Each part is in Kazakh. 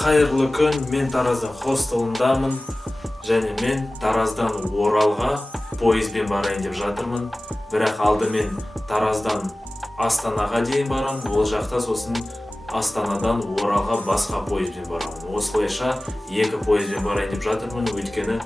Қайырлы күн, мен Тараздан хостелындамын және мен Тараздан Оралға пойызбен барайын деп жатырмын. Бірақ алдымен Тараздан Астанаға дейін барамын, ол жақта сосын Астанадан Оралға басқа пойызбен барамын. Осылайша екі пойызбен барайын деп жатырмын, өйткені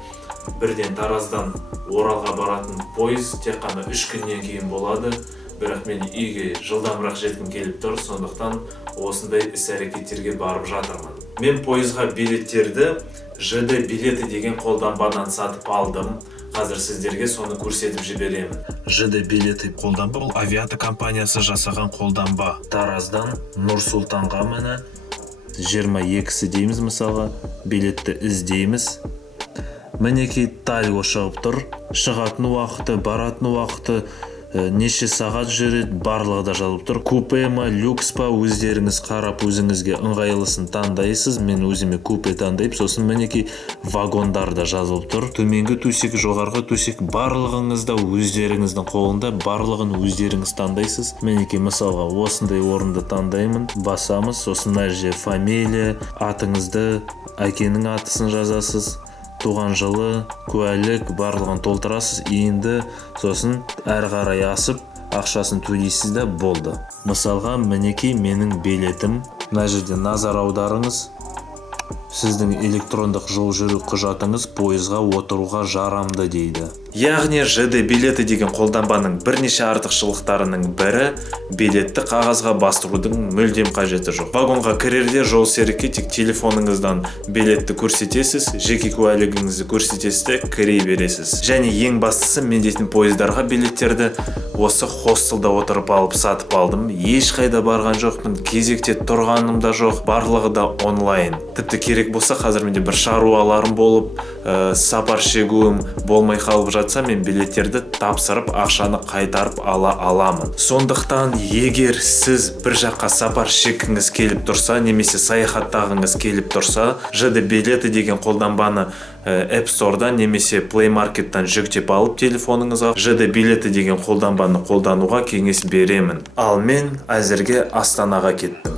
бірден Тараздан Оралға баратын пойыз тек қана 3 күннен кейін болады. Бірақ мен үйге жылдамырақ жеткім келіп тұр, сондықтан осындай іс-әрекеттерге барып жатырмын. Мен пойызға билеттерді ЖД билеті деген қолданбадан сатып алдым. Қазір сіздерге соны көрсетіп жіберемін. ЖД билеті қолданба бұл авиата компаниясы жасаған қолданба. Тараздан Нұр-Сұлтанға міне 22-сі дейміз мысалға, билетті іздейміз. Мінекей Тальго шығып тұр. Шығатын уақыты, баратын уақыты, неше сағат жүреді, барлығы да жазылып тұр. Купе ма, люкс па, өздеріңіз қарап өзіңізге ыңғайлысын таңдайсыз. Мен өзіме купе таңдайып, сосын мінекей вагондар да жазылып тұр. Төменгі төсек, жоғарғы төсек, барлығыңызда өздеріңіздің қолында, барлығын өздеріңіз таңдайсыз. Мінекей мысалға осындай орынды таңдаймын, басамыз, сосын мына жерге фамилия, атыңызды, әкенің атысын жазасыз. Туған жылы, куәлік, барлығын толтырасыз, енді сосын әрі қарай асып, ақшасын төлейсіз де болды. Мысалға, мінекей менің билетім. Мына жерде назар аударыңыз. Сіздің электрондық жол жүру құжатыңыз пойызға отыруға жарамды дейді. Яғни ЖД билеті деген қолданбаның бірнеше артықшылықтарының бірі билетті қағазға бастырудың мүлдем қажеті жоқ. Вагонға кірерде жол серікке тек телефоныңыздан билетті көрсетесіз, жеке куәлігіңізді көрсетесіз де кіре бересіз. Және ең бастысы мен дейтін пойыздарға билеттерді осы хостелда отырып алып сатып алдым. Ешқайда барған жоқпын, кезекте тұрғаным да жоқ, барлығы да онлайн. Тіпті керек болса қазір менде бір шаруаларым болып, сапар шегуім болмай қалып жатса, мен билеттерді тапсырып, ақшаны қайтарып ала аламын. Сондықтан, егер сіз бір жаққа сапар шеккіңіз келіп тұрса, немесе саяхаттағыңыз келіп тұрса, ЖД билеті деген қолданбаны App Store'дан немесе Play Market'тан жүктеп алып телефоныңызға ЖД билеті деген қолданбаны қолдануға кеңес беремін. Ал мен әзірге Астанаға кеттім.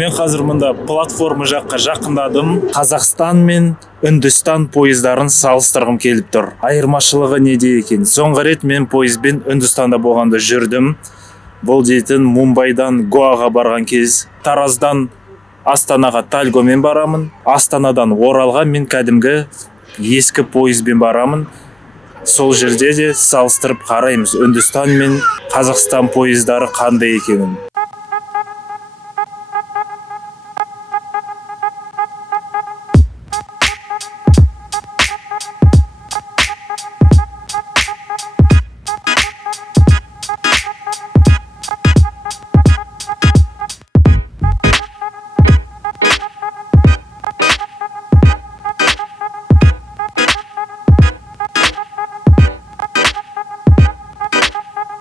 Мен қазір мұнда платформа жаққа жақындадым. Қазақстан мен Үндістан пойыздарын салыстырғым келіп тұр. Айырмашылығы неде екен? Соңғы рет мен пойызбен Үндістанда болғанда жүрдім. Бұл дейтін Мумбайдан Гоаға барған кез. Тараздан Астанаға Тальгомен барамын. Астанадан Оралға мен кәдімгі ескі пойызбен барамын. Сол жерде де салыстырып қараймыз. Үндістан мен Қазақстан пойыздары қандай екенін.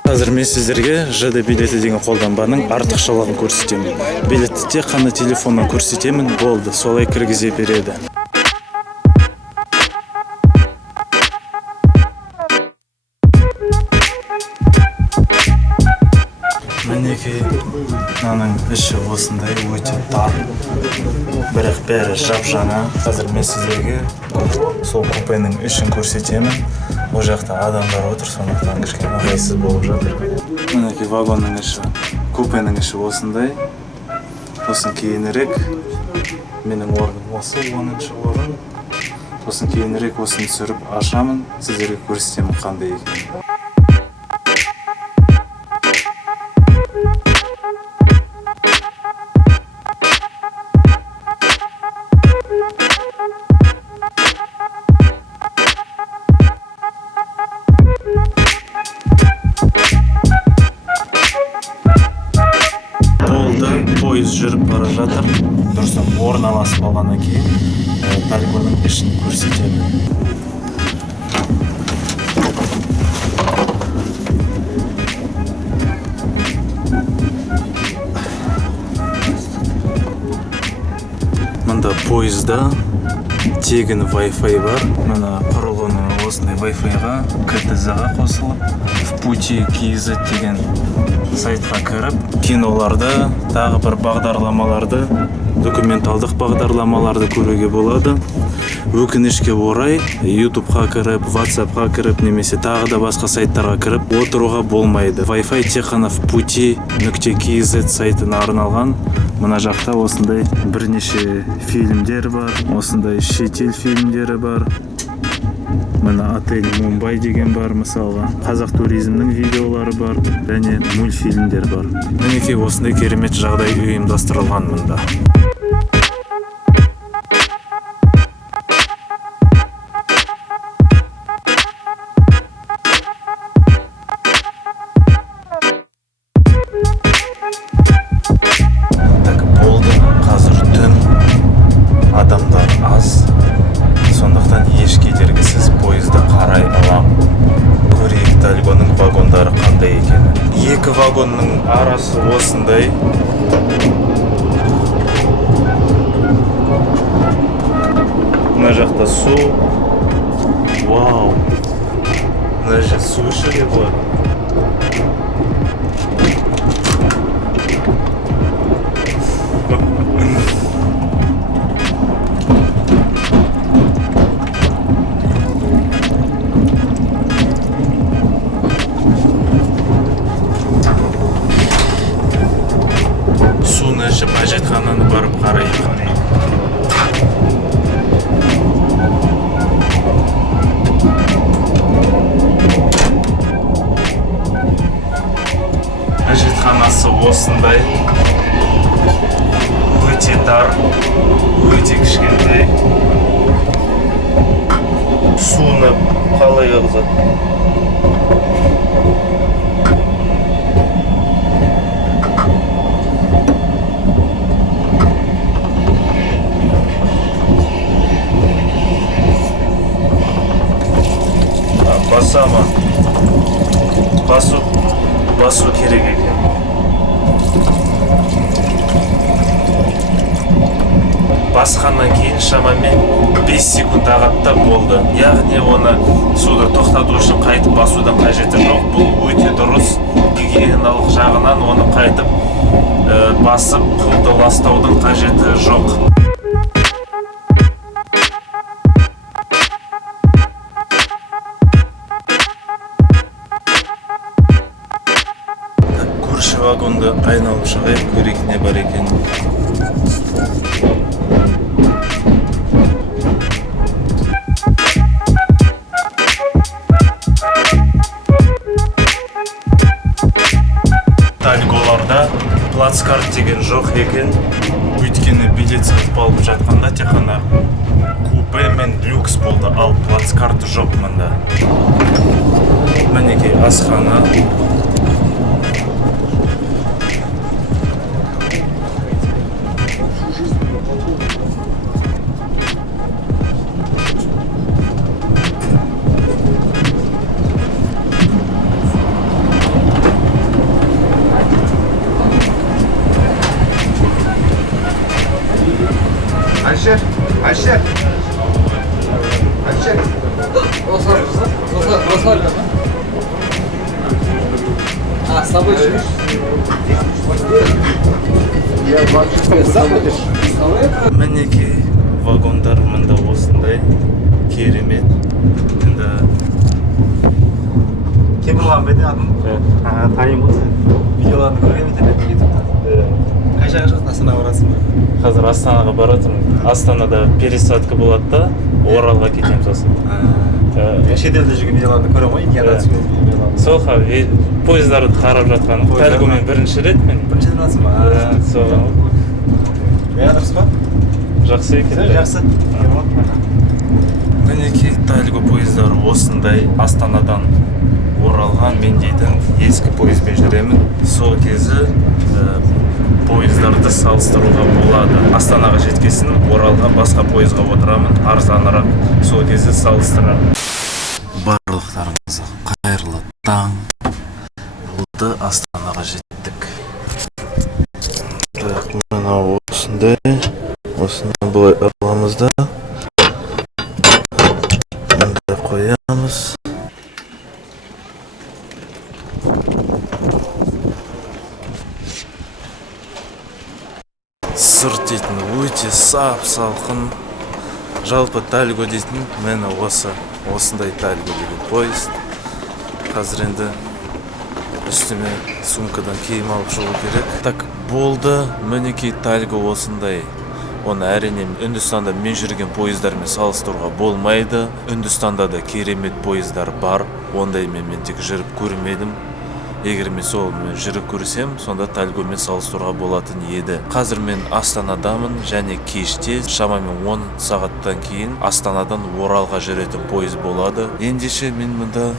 Қазір мен сіздерге ЖД билеті деген қолданбаның артықшылығын көрсетемін. Билетті тек қана телефоннан көрсетемін, болды, солай кіргізе береді. Мінекей мынаның іші осындай өте тар. Бірақ бәрі жап-жаңа. Қазір мен сіздерге сол купенің ішін көрсетемін. Ол жақта адамдар отыр, сондықтан кішкене ыңғайсыз болып жатыр. Мінекей вагонның іші, купенің іші осындай. Сосын кейінірек менің орным осы 10-шы орын. Сосын кейінірек осыны түсіріп ашамын, сіздерге көрсетемін қандай екенін. жатыр. Дұрыстап орналасып алғаннан кейін тальгоның ішін көрсетеді. Мында пойызда тегін Wi-Fi бар. Мына құрылғыны осындай Wi-Fi-ға, КТЗ-ға қосылып, в пути KZ деген сайтқа кіріп, киноларды, тағы бір бағдарламаларды, документалдық бағдарламаларды көруге болады. Өкінішке орай, YouTube-ға кіріп, WhatsApp-ға кіріп, немесе тағы да басқа сайттарға кіріп отыруға болмайды. Wi-Fi тек қана в pути.kz сайтына арналған. Мына жақта осындай бірнеше фильмдер бар, осындай шетел фильмдері бар. Мына отель Мумбай деген бар, мысалға. Қазақ туризмнің видеолары бар, және мультфильмдер бар. Мінекей осындай керемет жағдай ұйымдастырылған мында. Адамдар аз, сондықтан еш кедергісіз пойызды қарай алам. Көрейік тальгоның вагондары қандай екені. Екі вагонның арасы осындай. Мына жақта су. Вау! Мына жақта су ішуге болады. Әжетхананы барып қарайық. Әжетханасы осындай. Өте дар, өте кішкентай. Суны қалай ағызады? Басама. Басу керек екен. Басқаннан кейін шамамен 5 секунд ағатта болды. Яғни оны суды тоқтату үшін қайтып басудың қажеті жоқ. Бұл өте дұрыс. Гигиеналық жағынан оны қайтып басып құлды ластаудың қажеті жоқ. Көрші вагонды айналып шығайық, көрейік не бар екен. Тальголарда плацкарт деген жоқ екен. Өйткені билет сатып алып жатқанда тек қана купе мен люкс болды, ал плацкарт жоқ мында. Мінекей асхана. Ayşer. С тобой еще. Мінекей вагондар мында осындай керемет. Темірлан бе атың? Танимын сен. Видеоларды көрген екен ютубтан. Қай жаққа шығасың? Астанаға барасың ба? Қазір Астанаға баратырмын. Астанада пересадка болады да, Оралға кетеміз сосын. Шетелде жүрген видеоларды көре ма? Сол пойыздарды қарап жатқаным. Тальгомен бірінші рет мен. Бірінші рет барасың ба? Сол. Дұрыс па? Жақсы екен. Жақсы. Мінекей Тальго пойыздары осындай. Астанадан Оралға мен дейтін ескі пойызбен жүремін. Сол кезі пойыздарды салыстыруға болады. Астанаға жеткесін Оралға басқа пойызға отырамын, арзанырақ. Сол кезде салыстырамын. Барлықтарыңызға қайырлы таң. Болды, Астанаға жеттік. Так, мынау осындай. Осыны былай аламыз да. Мында қоямыз. Сырт дейтін өте сап салқын. Жалпы Тальго дейтін мені осындай Тальго деген поезд. Қазір енді үстіме сумкадан киім алып шығу керек. Так, болды, мінекей Тальго осындай. Оны әрине Үндістанда мен жүрген поездармен салыстыруға болмайды. Үндістанда да керемет поездар бар. Ондаймен мен тек жүріп көрмедім. Егер мен солмен жүріп көрсем, сонда Тальгомен салыстыруға болатын еді. Қазір мен Астанадамын және кеште шамамен 10 сағаттан кейін Астанадан Оралға жүретін пойыз болады. Ендеше мен мұнда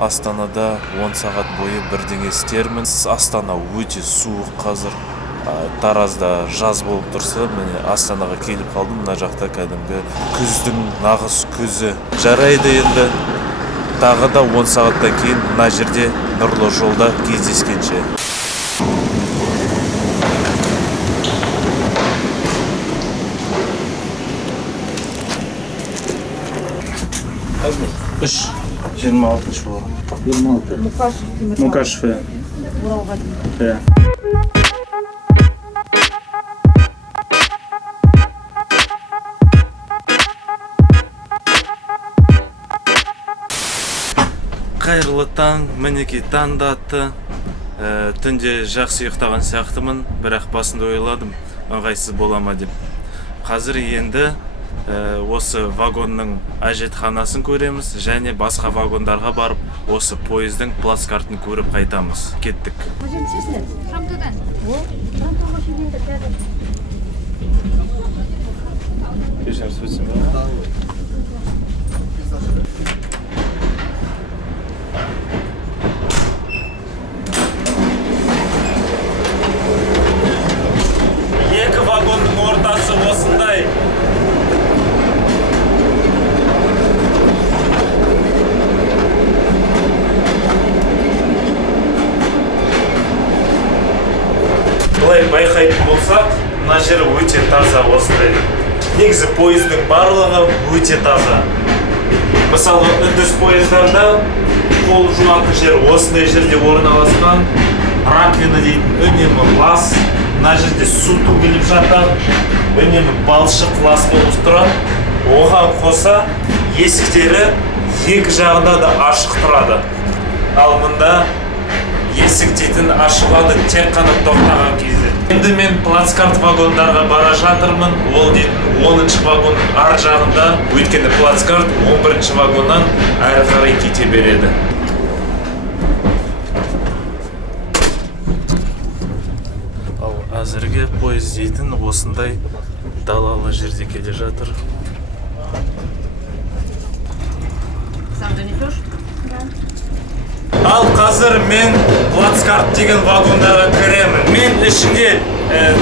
Астанада 10 сағат бойы бірдеңе істермін. Астана өте суық қазір. Таразда жаз болып тұрса, міне Астанаға келіп қалдым. Мына жақта кәдімгі күздің нағыз күзі. Жарайды енді. Тағы да 10 сағаттан кейін мына жерде нұрлы жолда кездескенше. Үш 26 жыл. 26. Мукашев. Оралға дейін. Қайырлы таң, мінекей таң да атты. Түнде жақсы ұйықтаған сияқтымын, бірақ басында ойладым, ыңғайсыз бола ма деп. Қазір енді осы вагонның әжетханасын көреміз және басқа вагондарға барып, осы пойыздың плацкартын көріп қайтамыз. Кеттік. Екі вагонның ортасы осындай. Былай байқайтын болсақ, мына жері өте таза осындай. Негізі пойыздың барлығы өте таза. Мысалы, үндіс пойыздарда қол жуатын жер осындай жерде орналасқан. Раковина дейтін үнемі лас. Мына жерде су төгіліп жатады. Үнемі балшық лас болып тұрады. Оған қоса есіктері екі жағында да ашық тұрады. Ал мұнда есік дейтін ашылады тек қана тоқтаған кезде. Енді мен плацкарт вагондарға бара жатырмын. Ол дейтін 10-шы вагонның ар жағында. Өйткені плацкарт 11-шы вагоннан әрі қарай кете береді. Ал әзірге пойыз дейтін осындай далалы жерде келе жатыр. Сам донесешь? Ал қазір мен плацкарт деген вагондарға кіремін. Мен ішінде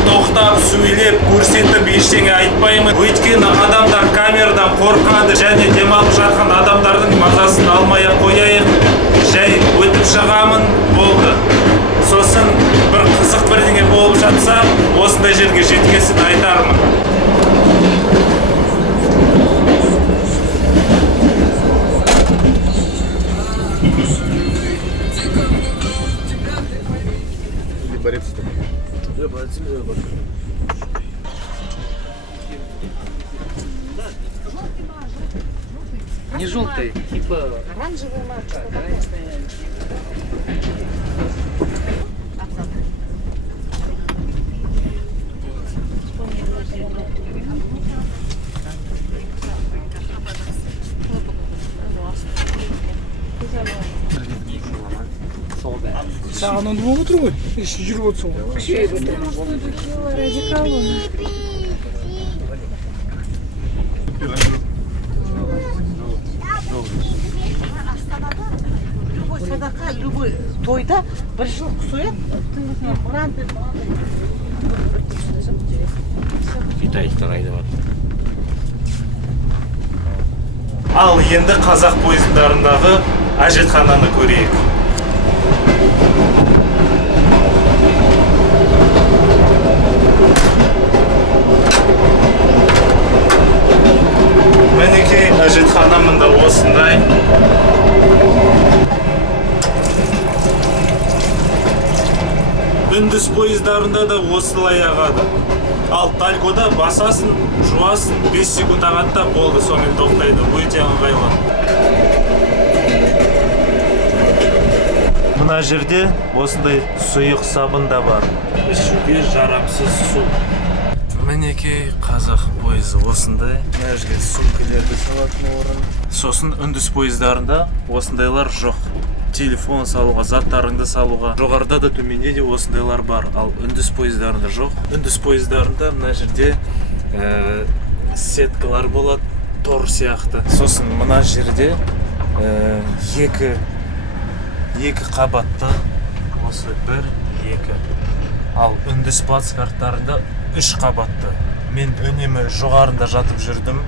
тоқтап, сөйлеп, көрсетіп ештеңе айтпаймын. Өйткені адамдар камерадан қорқады және демалып жатқан адамдардың мазасын алмай-ақ қояйық. Жай өтіп шығамын, болды. Сосын бір қызық бірдеңе болып жатса, осындай жерге жеткесін айтармын. Не желтый, типа Оранжевый марка. Саған болып отыр ғой, іші жүріп отырсың ғой. Любой садақа, любой тойда бір жыл сояды. Китайский айдап жатыр. Ал енді қазақ пойыздарындағы әжетхананы көрейік. Мінекей әжетхана мында осындай. Үндіс пойыздарында да осылай ағады. Ал Тальгода басасын, жуасын, 5 секунд ағатта болды, сонымен тоқтайды. Өте ыңғайлы. Мына жерде осындай сұйық сабын да бар. Ішуге жарамсыз су. Мінекей қазақ пойызы осындай. Мына жерге сумкалерді салатын орын. Сосын үндіс пойыздарында осындайлар жоқ. Телефон салуға, заттарыңды салуға. Жоғарыда да төменде де осындайлар бар. Ал үндіс пойыздарында жоқ. Үндіс пойыздарында мына жерде сеткалар болады, тор сияқты. Сосын мына жерде екі қабатты. Осы 1, 2. Ал үндіс плацкарттарында 3 қабатты. Мен үнемі жоғарында жатып жүрдім,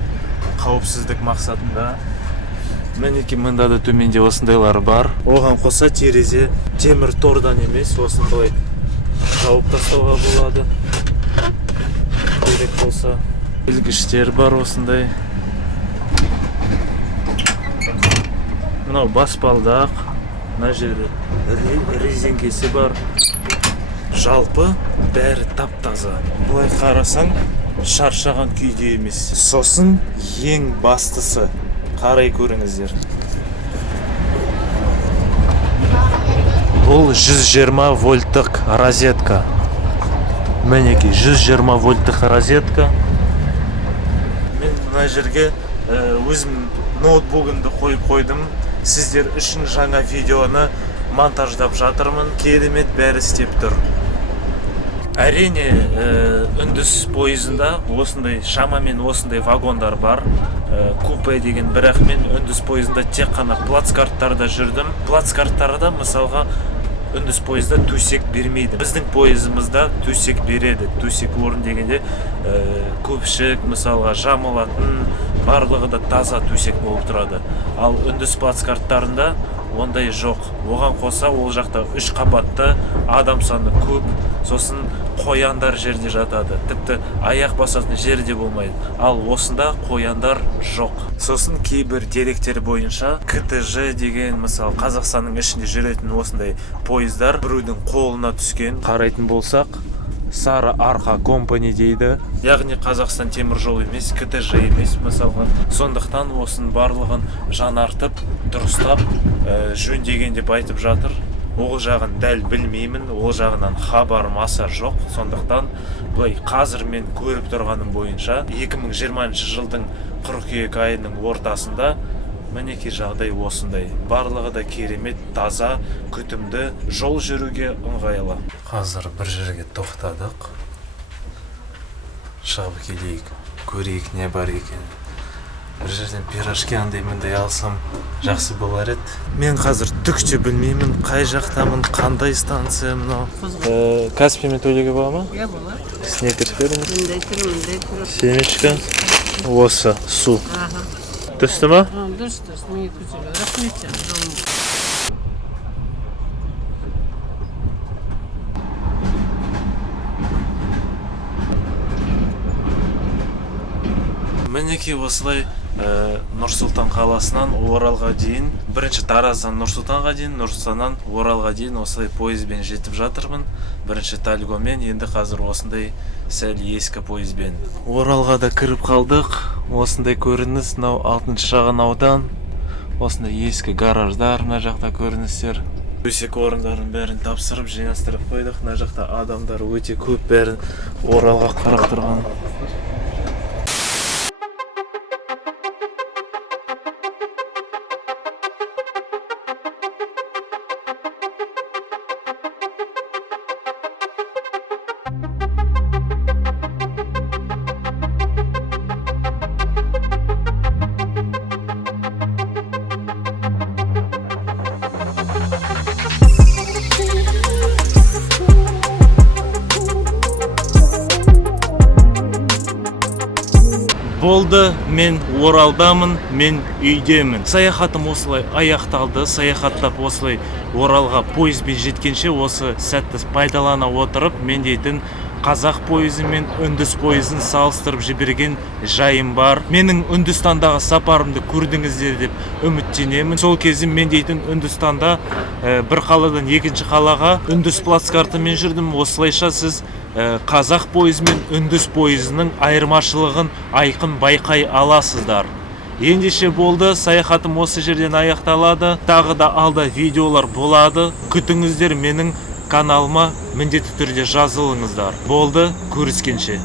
қауіпсіздік мақсатында. Мінекей мында да төменде осындайлар бар. Оған қоса терезе темір тордан емес, осын былай жауып тастауға болады. Керек болса. Ілгіштер бар осындай. Мынау баспалдақ. Мына жерде резеңкесі бар. Жалпы бәрі тап-таза. Былай қарасаң, шаршаған күйде емес. Сосын ең бастысы. Қарай көріңіздер. Бұл 120 вольттық розетка. Мінекей 120 вольттық розетка. Мен мына жерге өзім ноутбугымды қойып қойдым. Сіздер үшін жаңа видеоны монтаждап жатырмын. Керемет бәрі істеп тұр. Әрине, үндіс пойызында осындай шамамен осындай вагондар бар. Купе деген, бірақ мен үндіс пойызында тек қана плацкарттарда жүрдім. Плацкарттарда мысалға үндіс пойызда төсек бермейді. Біздің пойызымызда төсек береді. Төсек орын дегенде көпшік мысалға жамылатын, барлығы да таза төсек болып тұрады. Ал үндіс плацкарттарында ондай жоқ. Оған қоса ол жақта 3 қабатты, адам саны көп, сосын қояндар жерде жатады. Тіпті аяқ басатын жерде болмайды. Ал осында қояндар жоқ. Сосын кейбір деректер бойынша КТЖ деген, мысалы Қазақстанның ішінде жүретін осындай пойыздар біреудің қолына түскен. Қарайтын болсақ, Сары Арқа компани дейді. Яғни Қазақстан темір жол емес, КТЖ емес мысалға. Сондықтан осының барлығын жанартып, дұрыстап, жөндеген деп айтып жатыр. Ол жағын дәл білмеймін, ол жағынан хабарым аса жоқ. Сондықтан бұлай қазір мен көріп тұрғаным бойынша 2020 жылдың қыркүйек айының ортасында мінекей жағдай осындай. Барлығы да керемет, таза, күтімді, жол жүруге ыңғайлы. Қазір бір жерге тоқтадық. Шығып келейік, көрейік не бар екен. Бір жерден пирожки андай-мындай алсам жақсы болар еді. Мен қазір түкте білмеймін, қай жақтамын, қандай станция мынау. Каспиймен төлеуге бола ма? Я была. Снекерс беріңіз. Мындай тұр. Семечка. Осы, су. Түсті ма? Дұрыс, мен көтеремін. Рахмет жолың. Мінекей осылай Нұр-Сұлтан қаласынан Оралға дейін, бірінші Тараздан Нұр-Сұлтанға дейін, Нұр-Сұлтаннан Оралға дейін осылай пойызбен жетіп жатырмын. Бірінші Тальгомен, енді қазір осындай сәл ескі пойызбен. Оралға да кіріп қалдық. Осындай көрініс, мынау 6-шы шағын аудан. Осындай ескі гараждар, мына жақта көріністер. Төсек орындарын бәрін тапсырып, жинастырып қойдық. Мына жақта адамдар өте көп, бәрін Оралға қарап тұрған. Болды, мен Оралдамын, мен үйдемін. Саяхатым осылай аяқталды. Саяхаттап осылай Оралға пойызбен жеткенше осы сәтті пайдалана отырып, мен дейтін қазақ пойызы мен үндіс пойызын салыстырып жіберген жайым бар. Менің Үндістандағы сапарымды көрдіңіздер деп үміттенемін. Сол кезде мен дейтін Үндістанда бір қаладан екінші қалаға үндіс плацкартымен жүрдім. Осылайша сіз қазақ пойызы мен үндіс пойызының айырмашылығын айқын байқай аласыздар. Ендеше болды, саяхатым осы жерден аяқталады. Тағы да алда видеолар болады. Күтіңіздер, менің каналыма міндетті түрде жазылыңыздар. Болды, көріскенше.